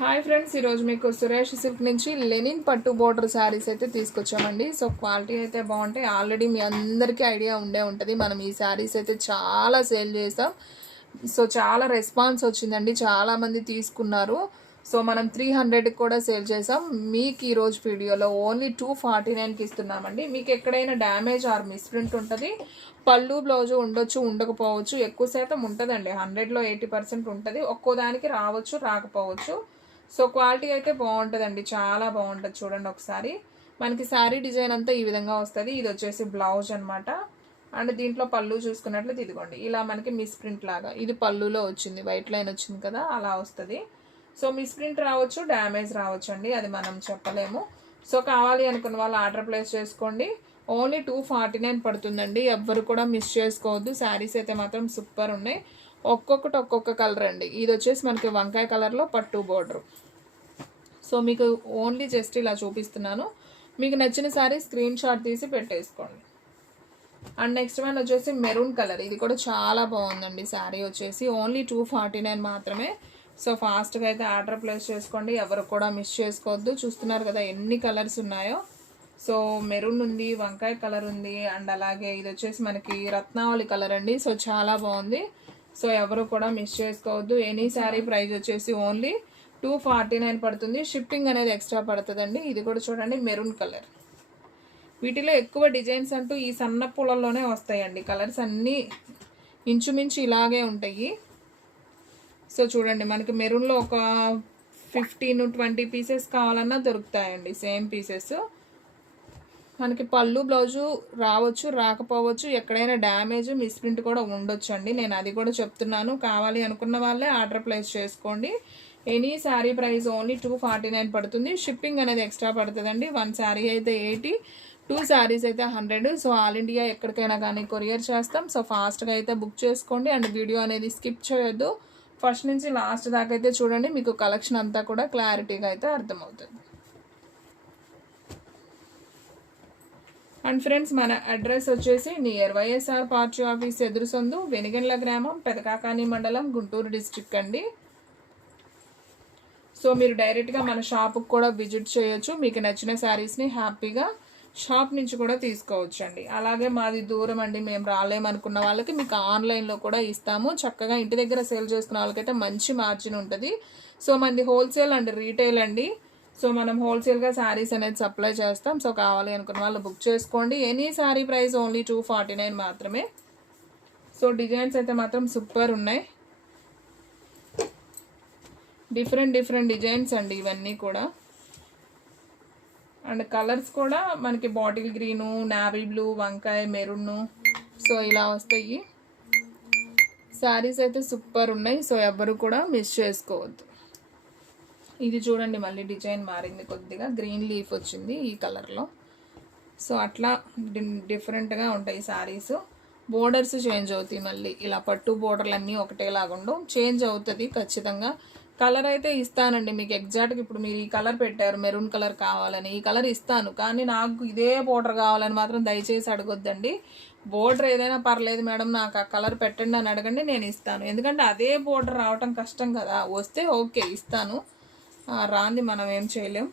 Hi friends, ఈరోజు మీకు Suresh silk నుంచి లెనిన్ పట్టు బోర్డర్ శారీస్ అయితే తీసుకొచ్చామండి. సో క్వాలిటీ అయితే బాగుంటాయి. ఆల్రెడీ మీ అందరికీ ఐడియా ఉంటుంది. మనం ఈ శారీస్ అయితే చాలా సేల్ చేసాం. సో చాలా రెస్పాన్స్ వచ్చిందండి, చాలామంది తీసుకున్నారు. సో మనం 300కి కూడా సేల్ చేసాం. మీకు ఈరోజు వీడియోలో ఓన్లీ 249కి ఇస్తున్నామండి. మీకు ఎక్కడైనా డ్యామేజ్ ఆర్ మిస్ప్రింట్ ఉంటుంది. పళ్ళు బ్లౌజు ఉండొచ్చు, ఉండకపోవచ్చు. ఎక్కువ శాతం ఉంటుందండి, 100లో 80% ఉంటుంది. ఒక్కో దానికి రావచ్చు, రాకపోవచ్చు. సో క్వాలిటీ అయితే బాగుంటుందండి, చాలా బాగుంటుంది. చూడండి ఒకసారి. మనకి శారీ డిజైన్ అంతా ఈ విధంగా వస్తుంది. ఇది వచ్చేసి బ్లౌజ్ అనమాట. అండ్ దీంట్లో పళ్ళు చూసుకున్నట్లయితే ఇదిగోండి, ఇలా మనకి మిస్ప్రింట్ లాగా ఇది పళ్ళులో వచ్చింది, వైట్ లైన్ వచ్చింది కదా, అలా వస్తుంది. సో మిస్ప్రింట్ రావచ్చు, డ్యామేజ్ రావచ్చు అండి, అది మనం చెప్పలేము. సో కావాలి అనుకున్న వాళ్ళు ఆర్డర్ ప్లేస్ చేసుకోండి. ఓన్లీ 249 పడుతుందండి. ఎవ్వరు కూడా మిస్ చేసుకోవద్దు. శారీస్ అయితే మాత్రం సూపర్ ఉన్నాయి. ఒక్కొక్కటి ఒక్కొక్క కలర్ అండి. ఇది వచ్చేసి మనకి వంకాయ కలర్లో పట్టు బోర్డర్. సో మీకు ఓన్లీ జస్ట్ ఇలా చూపిస్తున్నాను. మీకు నచ్చిన శారీ స్క్రీన్ షాట్ తీసి పెట్టేసుకోండి. అండ్ నెక్స్ట్ వన్ వచ్చేసి మెరూన్ కలర్. ఇది కూడా చాలా బాగుందండి. శారీ వచ్చేసి ఓన్లీ 249 మాత్రమే. సో ఫాస్ట్గా అయితే ఆర్డర్ ప్లేస్ చేసుకోండి, ఎవరు కూడా మిస్ చేసుకోవద్దు. చూస్తున్నారు కదా ఎన్ని కలర్స్ ఉన్నాయో. సో మెరూన్ ఉంది, వంకాయ కలర్ ఉంది, అండ్ అలాగే ఇది వచ్చేసి మనకి రత్నావళి కలర్ అండి. సో చాలా బాగుంది. సో ఎవరు కూడా మిస్ చేసుకోవద్దు. ఎనీ శారీ ప్రైస్ వచ్చేసి ఓన్లీ 249 పడుతుంది. షిప్పింగ్ అనేది ఎక్స్ట్రా పడుతుందండి. ఇది కూడా చూడండి మెరూన్ కలర్. వీటిలో ఎక్కువ డిజైన్స్ అంటూ ఈ సన్న పూలల్లోనే వస్తాయండి. కలర్స్ అన్నీ ఇంచుమించు ఇలాగే ఉంటాయి. సో చూడండి, మనకి మెరూన్లో ఒక 15-20 పీసెస్ కావాలన్నా దొరుకుతాయండి, సేమ్ పీసెస్. మనకి పళ్ళు బ్లౌజు రావచ్చు, రాకపోవచ్చు. ఎక్కడైనా డ్యామేజ్ మిస్ప్రింట్ కూడా ఉండొచ్చు అండి, నేను అది కూడా చెప్తున్నాను. కావాలి అనుకున్న వాళ్ళే ఆర్డర్ ప్లేస్ చేసుకోండి. ఎనీ శారీ ప్రైస్ ఓన్లీ 249 పడుతుంది. షిప్పింగ్ అనేది ఎక్స్ట్రా పడుతుందండి. 1 శారీ అయితే 80, 2 శారీస్ అయితే 100. సో ఆల్ ఇండియా ఎక్కడికైనా కానీ కొరియర్ చేస్తాం. సో ఫాస్ట్గా అయితే బుక్ చేసుకోండి. అండ్ వీడియో అనేది స్కిప్ చేయొద్దు, ఫస్ట్ నుంచి లాస్ట్ దాకా అయితే చూడండి. మీకు కలెక్షన్ అంతా కూడా క్లారిటీగా అయితే అర్థమవుతుంది. అండ్ ఫ్రెండ్స్, మన అడ్రస్ వచ్చేసి నియర్ వైఎస్ఆర్ పార్టీ ఆఫీస్ ఎదురు సందు, వెనిగండ్ల గ్రామం, పెదకాకాని మండలం, గుంటూరు డిస్ట్రిక్ట్ అండి. సో మీరు డైరెక్ట్గా మన షాప్కి కూడా విజిట్ చేయొచ్చు. మీకు నచ్చిన శారీస్ని హ్యాపీగా షాప్ నుంచి కూడా తీసుకోవచ్చు అండి. అలాగే మాది దూరం అండి, మేము రాలేమనుకున్న వాళ్ళకి మీకు ఆన్లైన్లో కూడా ఇస్తాము. చక్కగా ఇంటి దగ్గర సేల్ చేసుకున్న వాళ్ళకైతే మంచి మార్జిన్ ఉంటుంది. సో మనది హోల్సేల్ అండ్ రీటైల్ అండి. సో మనం హోల్సేల్గా శారీస్ అనేది సప్లై చేస్తాం. సో కావాలి అనుకున్న వాళ్ళు బుక్ చేసుకోండి. ఎనీ శారీ ప్రైస్ ఓన్లీ 249 మాత్రమే. సో డిజైన్స్ అయితే మాత్రం సూపర్ ఉన్నాయి. డిఫరెంట్ డిజైన్స్ అండి ఇవన్నీ కూడా. అండ్ కలర్స్ కూడా మనకి బాటిల్ గ్రీను, నావీ బ్లూ, వంకాయ, మెరూన్, సో ఇలా వస్తాయి. శారీస్ అయితే సూపర్ ఉన్నాయి. సో ఎవ్వరు కూడా మిస్ చేసుకోవద్దు. ఇది చూడండి, మళ్ళీ డిజైన్ మారింది, కొద్దిగా గ్రీన్ లీఫ్ వచ్చింది ఈ కలర్లో. సో అట్లా డిఫరెంట్గా ఉంటాయి శారీస్. బోర్డర్స్ చేంజ్ అవుతాయి. మళ్ళీ ఇలా పట్టు బోర్డర్లు అన్నీ ఒకటేలాగుండవు, చేంజ్ అవుతుంది ఖచ్చితంగా. కలర్ అయితే ఇస్తానండి మీకు ఎగ్జాక్ట్గా. ఇప్పుడు మీరు ఈ కలర్ పెట్టారు, మెరూన్ కలర్ కావాలని, ఈ కలర్ ఇస్తాను. కానీ నాకు ఇదే బోర్డర్ కావాలని మాత్రం దయచేసి అడగొద్దండి. బోర్డర్ ఏదైనా పర్లేదు మేడం, నాకు ఆ కలర్ పెట్టండి అని అడగండి, నేను ఇస్తాను. ఎందుకంటే అదే బోర్డర్ రావటం కష్టం కదా. వస్తే ఓకే ఇస్తాను, రాంది మనం ఏం చేయలేం.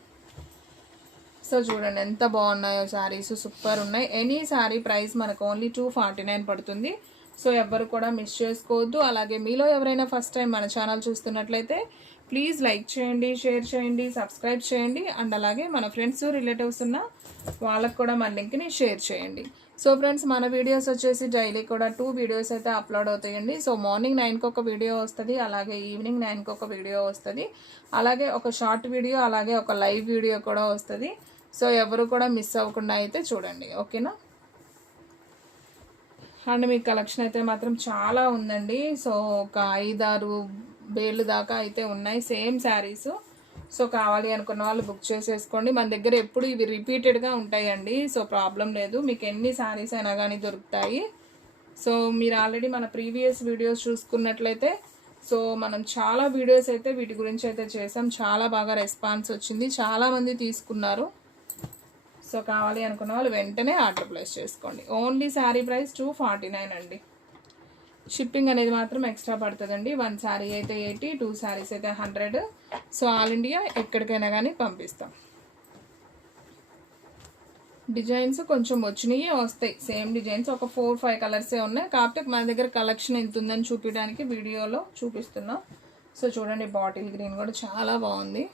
సో చూడండి ఎంత బాగున్నాయో శారీస్, సూపర్ ఉన్నాయి. ఎనీ శారీ ప్రైస్ మనకు ఓన్లీ 249 పడుతుంది. సో ఎవ్వరు కూడా మిస్ చేసుకోవద్దు. అలాగే మీలో ఎవరైనా ఫస్ట్ టైం మన ఛానల్ చూస్తున్నట్లయితే ప్లీజ్ లైక్ చేయండి, షేర్ చేయండి, సబ్స్క్రైబ్ చేయండి. అండ్ అలాగే మన ఫ్రెండ్స్, రిలేటివ్స్ ఉన్న వాళ్ళకు కూడా మన లింక్ని షేర్ చేయండి. సో ఫ్రెండ్స్, మన వీడియోస్ వచ్చేసి డైలీ కూడా 2 వీడియోస్ అయితే అప్లోడ్ అవుతాయండి. సో మార్నింగ్ 9కి ఒక వీడియో వస్తుంది, అలాగే ఈవినింగ్ 9కి ఒక వీడియో వస్తుంది, అలాగే ఒక షార్ట్ వీడియో, అలాగే ఒక లైవ్ వీడియో కూడా వస్తుంది. సో ఎవరు కూడా మిస్ అవ్వకుండా అయితే చూడండి, ఓకేనా. అండ్ మీకు కలెక్షన్ అయితే మాత్రం చాలా ఉందండి. సో ఒక 5-6 బేళ్ళు దాకా అయితే ఉన్నాయి సేమ్ శారీస్. సో కావాలి అనుకున్న వాళ్ళు బుక్ చేసేసుకోండి. మన దగ్గర ఎప్పుడు ఇవి రిపీటెడ్గా ఉంటాయండి. సో ప్రాబ్లం లేదు, మీకు ఎన్ని శారీస్ అయినా కానీ దొరుకుతాయి. సో మీరు ఆల్రెడీ మన ప్రీవియస్ వీడియోస్ చూసుకున్నట్లయితే, సో మనం చాలా వీడియోస్ అయితే వీటి గురించి అయితే చేసాం. చాలా బాగా రెస్పాన్స్ వచ్చింది, చాలామంది తీసుకున్నారు. సో కావాలి అనుకున్న వాళ్ళు వెంటనే ఆర్డర్ ప్లేస్ చేసుకోండి. ఓన్లీ శారీ ప్రైస్ 249 అండి. షిప్పింగ్ అనేది మాత్రం ఎక్స్ట్రా పడుతుందండి. 1 శారీ అయితే 80, 2 శారీస్ అయితే 100. సో ఆల్ ఇండియా ఎక్కడికైనా కానీ పంపిస్తాం. డిజైన్స్ కొంచెం వచ్చినాయి వస్తాయి, సేమ్ డిజైన్స్ ఒక 4-5 కలర్సే ఉన్నాయి. కాకపోతే మన దగ్గర కలెక్షన్ ఎంత ఉందని చూపించడానికి వీడియోలో చూపిస్తున్నాం. సో చూడండి, బాటిల్ గ్రీన్ కూడా చాలా బాగుంది.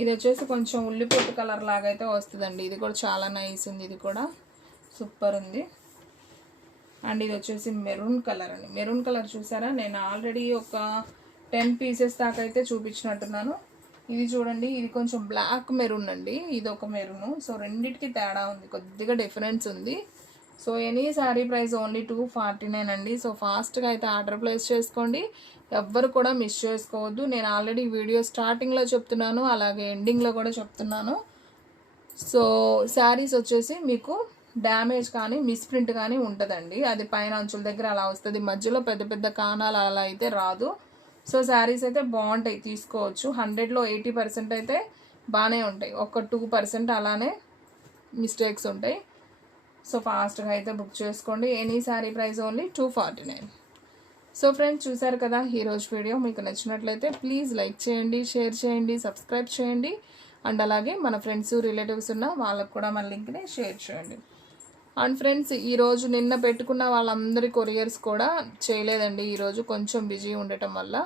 ఇది వచ్చేసి కొంచెం ఉల్లిపొట్టు కలర్ లాగా అయితే వస్తుందండి. ఇది కూడా చాలా నైస్ ఉంది, ఇది కూడా సూపర్ ఉంది. అండ్ ఇది వచ్చేసి మెరూన్ కలర్ అండి. మెరూన్ కలర్ చూసారా, నేను ఆల్రెడీ ఒక 10 పీసెస్ దాకా అయితే చూపించినట్టున్నాను. ఇది చూడండి, ఇది కొంచెం బ్లాక్ మెరూన్ అండి, ఇది ఒక మెరూన్. సో రెండిటికి తేడా ఉంది, కొద్దిగా డిఫరెన్స్ ఉంది. So any sari price only 249 అండి. సో ఫాస్ట్గా అయితే ఆర్డర్ ప్లేస్ చేసుకోండి, ఎవ్వరు కూడా మిస్ చేసుకోవద్దు. నేను ఆల్రెడీ వీడియో స్టార్టింగ్లో చెప్తున్నాను, అలాగే ఎండింగ్లో కూడా చెప్తున్నాను. సో శారీస్ వచ్చేసి మీకు డ్యామేజ్ కానీ మిస్ప్రింట్ కానీ ఉంటుందండి. అది పైన అంచుల దగ్గర అలా వస్తుంది, మధ్యలో పెద్ద పెద్ద కాణాలు అలా అయితే రాదు. సో శారీస్ అయితే బాగుంటాయి, తీసుకోవచ్చు. 100లో 80% అయితే బాగానే ఉంటాయి, ఒక 2% అలానే మిస్టేక్స్ ఉంటాయి. సో ఫాస్ట్గా అయితే బుక్ చేసుకోండి. Any sari price only 249. So friends, చూసారు కదా ఈరోజు వీడియో. మీకు నచ్చినట్లయితే ప్లీజ్ లైక్ చేయండి, షేర్ చేయండి, సబ్స్క్రైబ్ చేయండి. అండ్ అలాగే మన ఫ్రెండ్స్ రిలేటివ్స్ ఉన్న వాళ్ళకు కూడా మన లింక్ని షేర్ చేయండి. అండ్ ఫ్రెండ్స్, ఈరోజు నిన్న పెట్టుకున్న వాళ్ళందరి కొరియర్స్ కూడా చేయలేదండి. ఈరోజు కొంచెం బిజీ ఉండటం వల్ల.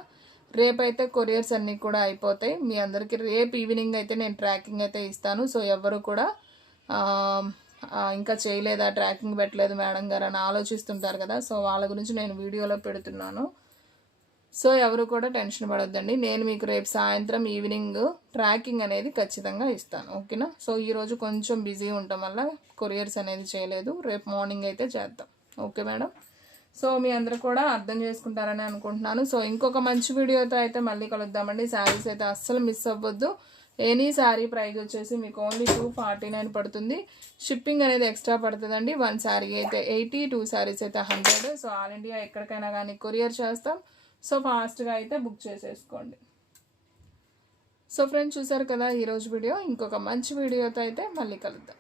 రేపైతే కొరియర్స్ అన్నీ కూడా అయిపోతాయి. మీ అందరికీ రేపు ఈవినింగ్ అయితే నేను ట్రాకింగ్ అయితే ఇస్తాను. సో ఎవరు కూడా ఇంకా చేయలేదా, ట్రాకింగ్ పెట్టలేదు మేడం గారు అని ఆలోచిస్తుంటారు కదా. సో వాళ్ళ గురించి నేను వీడియోలో పెడుతున్నాను. సో ఎవరు కూడా టెన్షన్ పడొద్దండి, నేను మీకు రేపు సాయంత్రం ఈవినింగ్ ట్రాకింగ్ అనేది ఖచ్చితంగా ఇస్తాను, ఓకేనా. సో ఈరోజు కొంచెం బిజీ ఉండటం వల్ల కొరియర్స్ అనేది చేయలేదు, రేపు మార్నింగ్ అయితే చేద్దాం, ఓకే మేడం. సో మీ అందరూ కూడా అర్థం చేసుకుంటారని అనుకుంటున్నాను. సో ఇంకొక మంచి వీడియోతో అయితే మళ్ళీ కలుద్దామండి. శారీస్ అయితే అస్సలు మిస్ అవ్వద్దు. ఎనీ శారీ ప్రైస్ వచ్చేసి మీకు ఓన్లీ 249 పడుతుంది. షిప్పింగ్ అనేది ఎక్స్ట్రా పడుతుందండి. 1 శారీ అయితే 80, 2 శారీస్ అయితే 100. సో ఆల్ ఇండియా ఎక్కడికైనా కానీ కొరియర్ చేస్తాం. సో ఫాస్ట్గా అయితే బుక్ చేసేసుకోండి. సో ఫ్రెండ్స్, చూసారు కదా ఈరోజు వీడియో. ఇంకొక మంచి వీడియోతో అయితే మళ్ళీ కలుద్దాం.